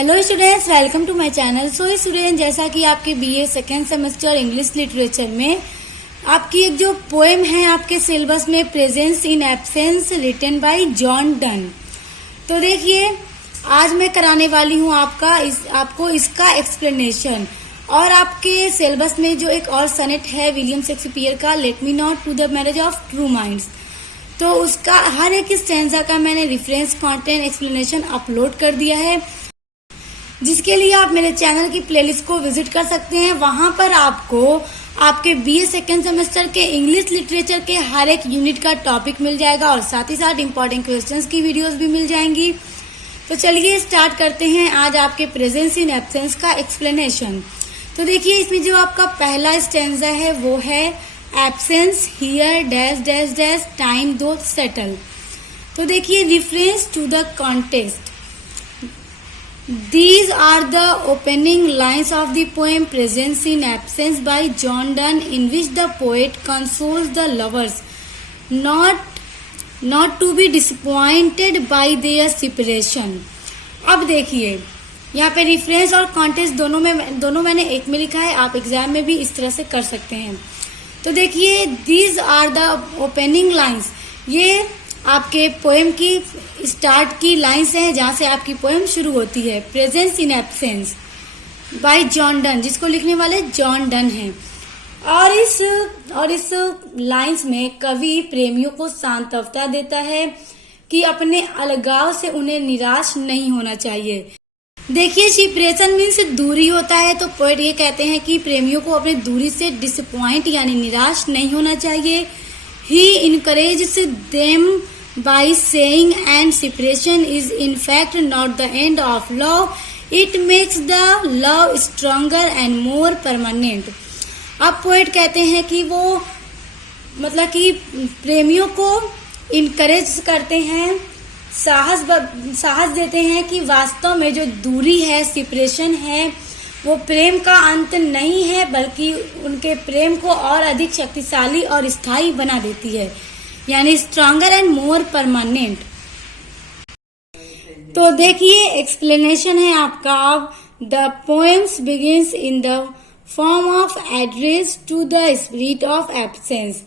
Hello students, welcome to my channel. So student, जैसा कि आपके BA second semester English literature में आपकी एक जो पोएम है आपके सिलेबस में, presence in absence written by John Donne. तो देखिए, आज मैं कराने वाली हूँ आपको इसका एक्सप्लेनेशन। और आपके सिलेबस में जो एक और सनेट है विलियम शेक्सपियर का, let me not to the marriage of true minds, तो उसका हर एक स्टैंजा का मैंने रेफरेंस कंटेंट एक्सप्लेनेशन अपलोड कर दिया है, जिसके लिए आप मेरे चैनल की प्लेलिस्ट को विजिट कर सकते हैं। वहां पर आपको आपके बीए सेकेंड सेमेस्टर के इंग्लिश लिटरेचर के हर एक यूनिट का टॉपिक मिल जाएगा और साथ ही साथ इंपॉर्टेंट क्वेश्चंस की वीडियोस भी मिल जाएंगी। तो चलिए स्टार्ट करते हैं आज आपके प्रेजेंस इन एब्सेंस का एक्सप्लेनेशन। तो देखिए, इसमें जो आपका पहला स्टैंजा है वो है absence here dash dash dash time to settle. तो देखिए, reference to the context, these are the opening lines of the poem Presence in Absence by John Donne, in which the poet consoles the lovers not to be disappointed by their separation। अब देखिए, यहाँ पे reference और context दोनों मैंने एक में लिखा है, आप एग्जाम में भी इस तरह से कर सकते हैं। तो देखिए, these are the opening lines, ये आपके पोएम की स्टार्ट की लाइंस हैं जहां से आपकी पोएम शुरू होती है। Presence in absence bye John done, जिसको लिखने वाले जॉन डन हैं। और इस लाइंस में कवि प्रेमियों को सांत्वना देता है कि अपने अलगाव से उन्हें निराश नहीं होना चाहिए। देखिए, सेपरेशन मीन्स दूरी होता है, तो पोएट ये कहते हैं कि प्रेमियों को अपनी दूरी से डिसअपॉइंट यानी निराश नहीं होना चाहिए। He encourages them by saying, and separation is in fact not the end of love. It makes the love stronger and more permanent। अब पोएट कहते हैं कि वो मतलब कि प्रेमियों को इनकरेज करते हैं, साहस देते हैं कि वास्तव में जो दूरी है, सेपरेशन है, वो प्रेम का अंत नहीं है, बल्कि उनके प्रेम को और अधिक शक्तिशाली और स्थायी बना देती है, यानी स्ट्रॉन्गर एंड मोर परमानेंट। तो देखिए, एक्सप्लेनेशन है आपका। अब the poems begins in the form of address to the spirit of absence.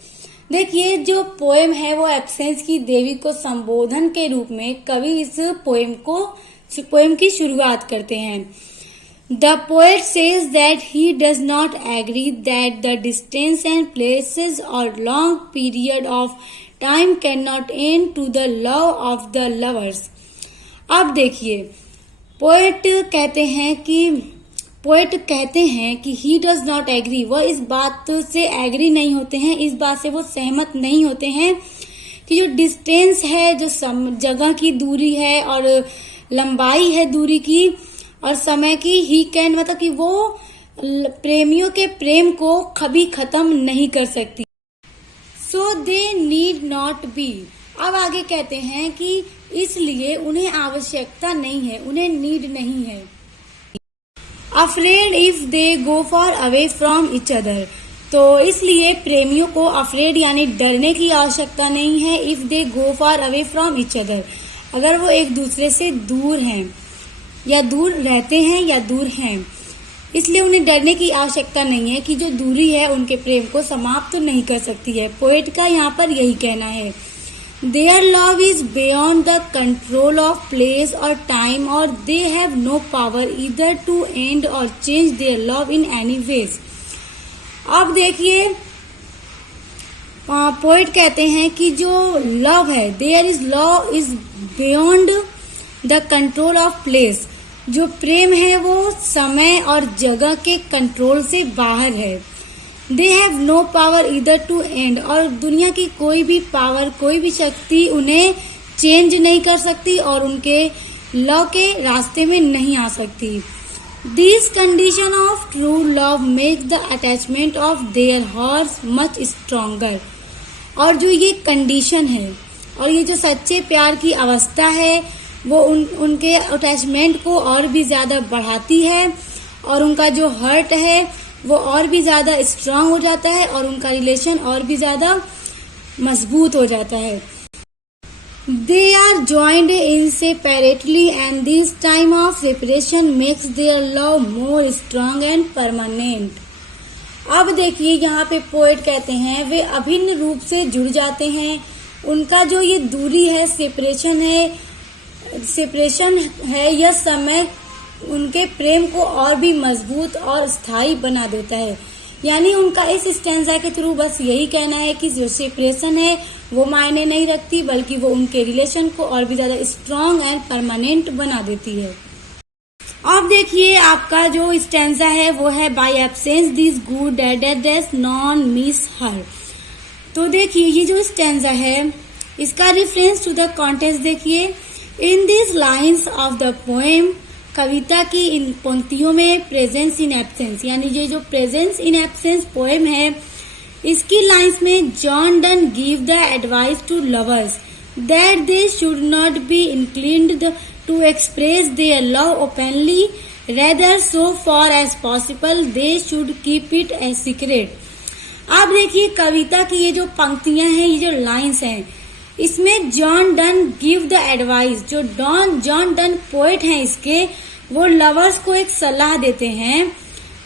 देखिए, जो पोएम है वो एब्सेंस की देवी को संबोधन के रूप में कवि इस पोएम की शुरुआत करते हैं। The poet says that he does not agree that the distance and places or long period of time cannot end to the love of the lovers। अब देखिए, पोएट कहते हैं कि he does not agree, वह इस बात से agree नहीं होते हैं, इस बात से वो सहमत नहीं होते हैं कि जो डिस्टेंस है, जो जगह की दूरी है और लंबाई है दूरी की और समय की, ही कैन मतलब कि वो प्रेमियों के प्रेम को कभी खत्म नहीं कर सकती। सो दे नीड नॉट बी। अब आगे कहते हैं कि इसलिए उन्हें आवश्यकता नहीं है, उन्हें नीड नहीं है। Afraid if they go for away from each other, तो इसलिए प्रेमियों को अफ्रेड यानी डरने की आवश्यकता नहीं है। If they go for away from each other, अगर वो एक दूसरे से दूर हैं या दूर रहते हैं या दूर हैं, इसलिए उन्हें डरने की आवश्यकता नहीं है कि जो दूरी है उनके प्रेम को समाप्त नहीं कर सकती है। पोएट का यहाँ पर यही कहना है। Their love is beyond the control of place और टाइम, और they have no power either to end or change their love in any ways. अब देखिए, पोएट कहते हैं कि जो लव है, there is love is beyond the control of place, जो प्रेम है वो समय और जगह के कंट्रोल से बाहर है। They have no power either to end, और दुनिया की कोई भी पावर, कोई भी शक्ति उन्हें चेंज नहीं कर सकती और उनके लव के रास्ते में नहीं आ सकती। This condition of true love make the attachment of their hearts much stronger. और जो ये कंडीशन है और ये जो सच्चे प्यार की अवस्था है, वो उनके अटैचमेंट को और भी ज्यादा बढ़ाती है और उनका जो हर्ट है वो और भी ज्यादा स्ट्रांग हो जाता है और उनका रिलेशन और भी ज्यादा मजबूत हो जाता है। They are joined inseparably and this time of separation makes their love more strong and permanent. अब देखिए यहाँ पे पोएट कहते हैं वे अभिन्न रूप से जुड़ जाते हैं, उनका जो ये दूरी है, सेपरेशन है, यह समय उनके प्रेम को और भी मजबूत और स्थायी बना देता है। यानी उनका इस स्टैंजा के थ्रू बस यही कहना है कि जो सेपरेशन है वो मायने नहीं रखती, बल्कि वो उनके रिलेशन को और भी ज्यादा स्ट्रॉन्ग एंड परमानेंट बना देती है। अब देखिए आपका जो स्टैंजा है वो है by absence this good dead non miss her. तो देखिए ये जो स्टैंजा है इसका रिफरेंस टू द कॉन्टेक्स्ट देखिए। In this lines of the poem, कविता की इन पंक्तियों में प्रेजेंस इन एब्सेंस, यानी ये जो प्रेजेंस इन एब्सेंस पोएम है इसकी लाइन्स में John Donne give the advice to lovers that they should not be inclined to express their love openly, rather so far as possible they should keep it a secret. आप देखिए कविता की ये जो पंक्तियां हैं, ये जो लाइन्स हैं, इसमें John Donne give the advice, जो जॉन डन पोएट हैं इसके, वो लवर्स को एक सलाह देते हैं।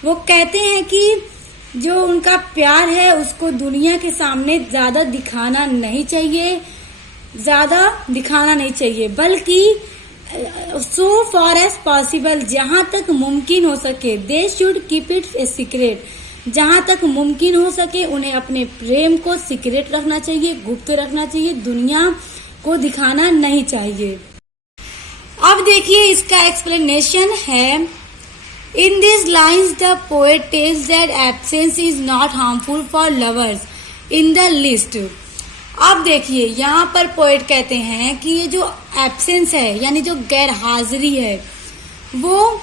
वो कहते हैं कि जो उनका प्यार है उसको दुनिया के सामने ज्यादा दिखाना नहीं चाहिए, बल्कि सो फॉर एज पॉसिबल, जहां तक मुमकिन हो सके, दे should keep it a secret, जहां तक मुमकिन हो सके उन्हें अपने प्रेम को सीक्रेट रखना चाहिए, गुप्त रखना चाहिए, दुनिया को दिखाना नहीं चाहिए। अब देखिए इसका एक्सप्लेनेशन है। In this lines the poet tells that absence is not harmful for lovers in the list. अब देखिए यहाँ पर पोएट कहते हैं कि ये जो एब्सेंस है, यानी जो गैर हाजिरी है, वो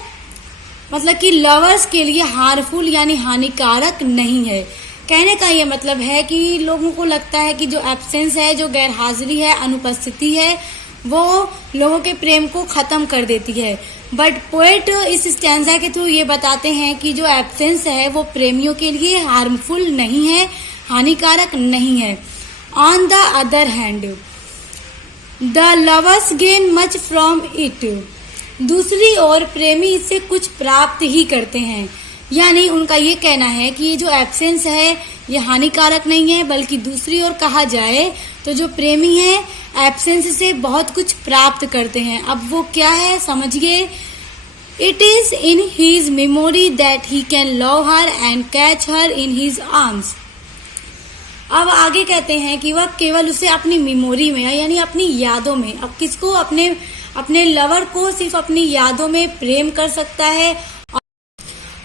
मतलब कि लवर्स के लिए हार्मफुल यानी हानिकारक नहीं है। कहने का ये मतलब है कि लोगों को लगता है कि जो एब्सेंस है, जो गैर हाजिरी है, अनुपस्थिति है, वो लोगों के प्रेम को खत्म कर देती है। बट पोएट इस स्टैंजा के थ्रू ये बताते हैं कि जो एब्सेंस है वो प्रेमियों के लिए हार्मफुल नहीं है, हानिकारक नहीं है। On the other hand the lovers gain much from it, दूसरी ओर प्रेमी इससे कुछ प्राप्त ही करते हैं। यानी उनका ये कहना है कि ये जो एब्सेंस है ये हानिकारक नहीं है, बल्कि दूसरी ओर कहा जाए तो जो प्रेमी है एब्सेंस से बहुत कुछ प्राप्त करते हैं। अब वो क्या है समझिए। It is in his memory that he can love her and catch her in his arms. अब आगे कहते हैं कि वह केवल उसे अपनी मेमोरी में, यानी अपनी यादों में, अब किसको, अपने लवर को सिर्फ अपनी यादों में प्रेम कर सकता है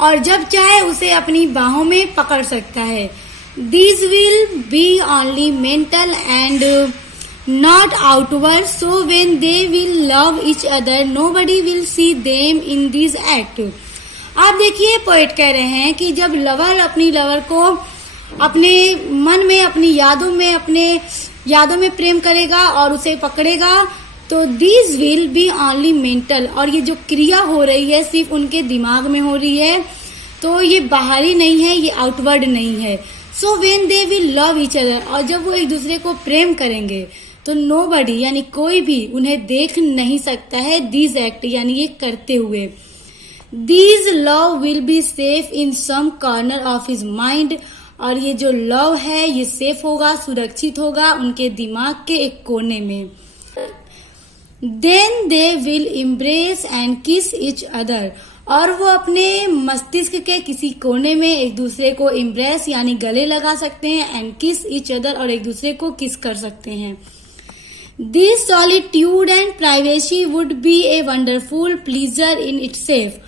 और जब चाहे उसे अपनी बाहों में पकड़ सकता है। These will be only mental and not outward, so when they will love each other, nobody will see them in this act. आप देखिए पोएट कह रहे हैं कि जब लवर अपनी लवर को अपने मन में, अपनी यादों में प्रेम करेगा और उसे पकड़ेगा, तो these will be only mental, और ये जो क्रिया हो रही है सिर्फ उनके दिमाग में हो रही है, तो ये बाहरी नहीं है, ये आउटवर्ड नहीं है। So when they will love each other, और जब वो एक दूसरे को प्रेम करेंगे तो नोबडी यानी कोई भी उन्हें देख नहीं सकता है दिस एक्ट, यानी ये करते हुए। These love will be safe in some corner of his mind, और ये जो लव है ये सेफ होगा, सुरक्षित होगा उनके दिमाग के एक कोने में। Then they will embrace and kiss each other, और वो अपने मस्तिष्क के किसी कोने में एक दूसरे को इम्ब्रेस यानी गले लगा सकते हैं, एंड किस ईच अदर, और एक दूसरे को किस कर सकते हैं। This solitude and privacy would be a wonderful pleaser in itself,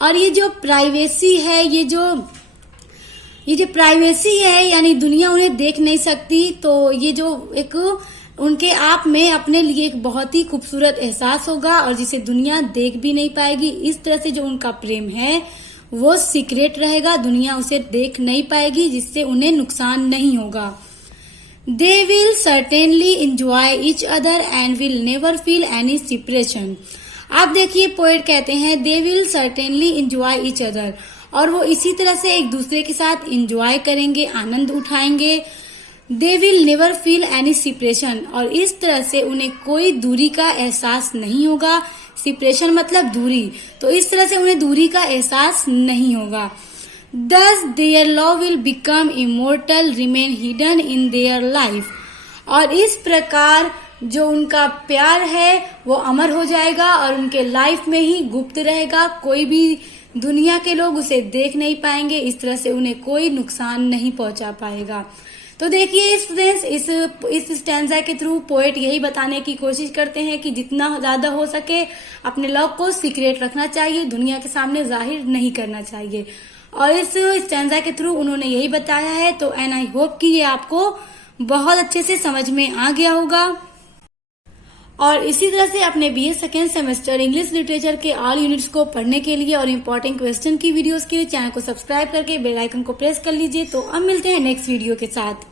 और ये जो प्राइवेसी है, ये जो प्राइवेसी है यानी दुनिया उन्हें देख नहीं सकती, तो ये जो एक उनके आप में अपने लिए एक बहुत ही खूबसूरत एहसास होगा और जिसे दुनिया देख भी नहीं पाएगी। इस तरह से जो उनका प्रेम है वो सीक्रेट रहेगा, दुनिया उसे देख नहीं पाएगी, जिससे उन्हें नुकसान नहीं होगा। They will certainly enjoy each other and will never feel any separation. आप देखिए पोएट कहते हैं they will certainly enjoy each other, और वो इसी तरह से एक दूसरे के साथ एंजॉय करेंगे, आनंद उठाएंगे। They will never feel any separation, और इस तरह से उन्हें कोई दूरी का एहसास नहीं होगा। सेपरेशन मतलब दूरी, तो इस तरह से उन्हें दूरी का एहसास नहीं होगा। Thus their love will become immortal, remain hidden in their life, और इस प्रकार जो उनका प्यार है वो अमर हो जाएगा और उनके लाइफ में ही गुप्त रहेगा, कोई भी दुनिया के लोग उसे देख नहीं पाएंगे, इस तरह से उन्हें कोई नुकसान नहीं पहुंचा पाएगा। तो देखिए स्टूडेंट्स, इस स्टैंजा के थ्रू पोएट यही बताने की कोशिश करते हैं कि जितना ज्यादा हो सके अपने लव को सीक्रेट रखना चाहिए, दुनिया के सामने जाहिर नहीं करना चाहिए, और इस स्टैंजा के थ्रू उन्होंने यही बताया है। तो एंड आई होप कि ये आपको बहुत अच्छे से समझ में आ गया होगा। और इसी तरह से अपने BA second semester English literature के ऑल यूनिट्स को पढ़ने के लिए और इम्पोर्टेंट क्वेश्चन की वीडियोस के लिए चैनल को सब्सक्राइब करके बेल आइकन को प्रेस कर लीजिए। तो अब मिलते हैं नेक्स्ट वीडियो के साथ।